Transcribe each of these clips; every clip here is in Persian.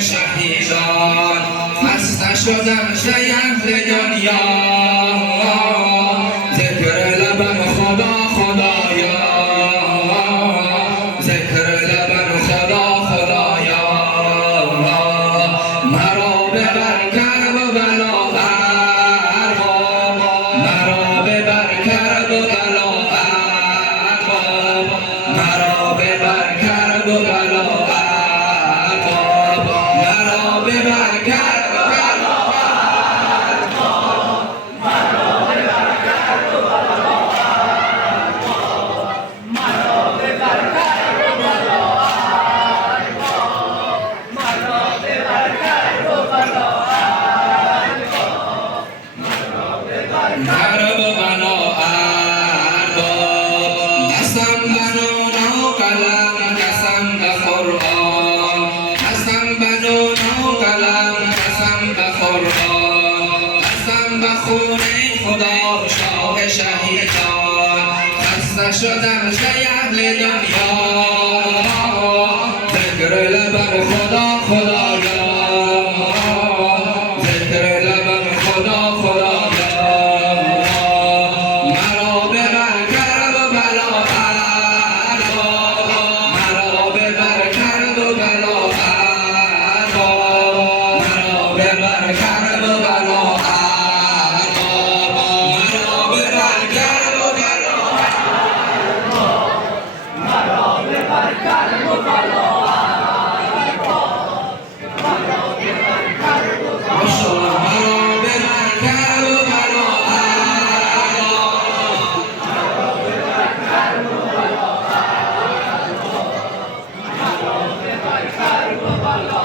شهیدان خسته شدم ز اهل دنیا ذکر لبم خدا خدایا ذکر لبم خدا خدایا مرا ببر کرب و بلا ارباب مرا ببر کرب و بلا ارباب مرا ببر کرب و بلا ارباب مرا ببر کرب و بلا ارباب مرا ببر کرب و بلا ارباب مرا ببر کرب و بلا ارباب مرا ببر کرب و بلا ارباب مرا ببر کرب و بلا ارباب قسم بنو نو قلم قسم به قرآن قسم بنو نو قلم قسم به قرآن قسم به خون خدا شاه شهیدان خسته شدم ز اهل دنیا ذکر لبم خدا خدایا ذکر لبم خدا خدایا مرا ببر کرب و بلا ارباب مرا ببر کرب و بلا ارباب مرا ببر کرب و بلا ارباب مرا ببر کرب و بلا ارباب مرا ببر کرب و بلا ارباب مرا ببر کرب و بلا ارباب مرا ببر کرب و بلا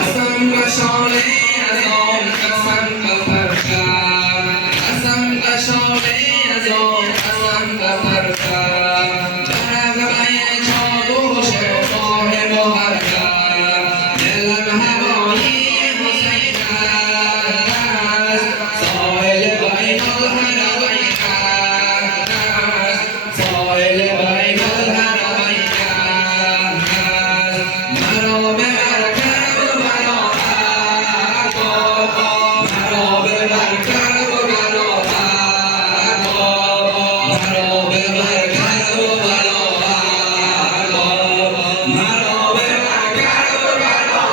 قسم به شانه ازان قسم به فرزند قسم به شانه ازان قسم به فرزند جرقه چاوش ماه محرم دلم هوای حسین است سایل بین الحرمین است سایل بین الحرمین است مرا ببر کرب و بلا ارباب مرا ببر کرب و بلا ارباب مرا ببر کرب و بلا ارباب مرا ببر کرب و بلا ارباب مرا ببر کرب و بلا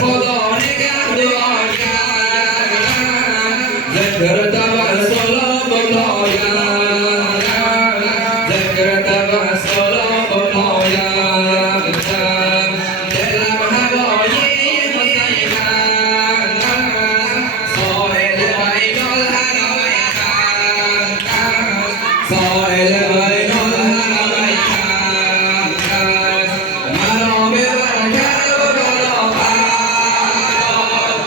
خدا نگهدار ذکر توسل بنایم ذکر توسل بنایم دلم هوای حسین ساحل بین الحرمین ساحل بین الحرمین مرا ببر کرب و بلا ارباب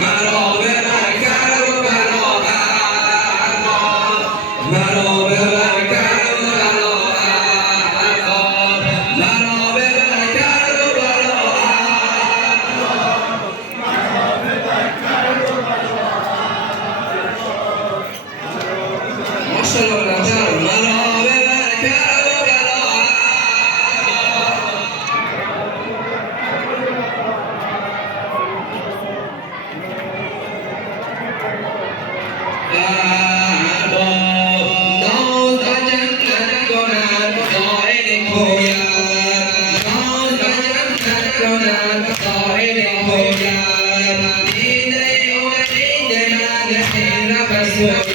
مرا ببر کرب و بلا ارباب مرا ببر کرب و بلا ارباب مرا ببر کرب و بلا ارباب مرا ببر کرب و بلا ماشاءالله مرا ببر کرب و بلا Yeah.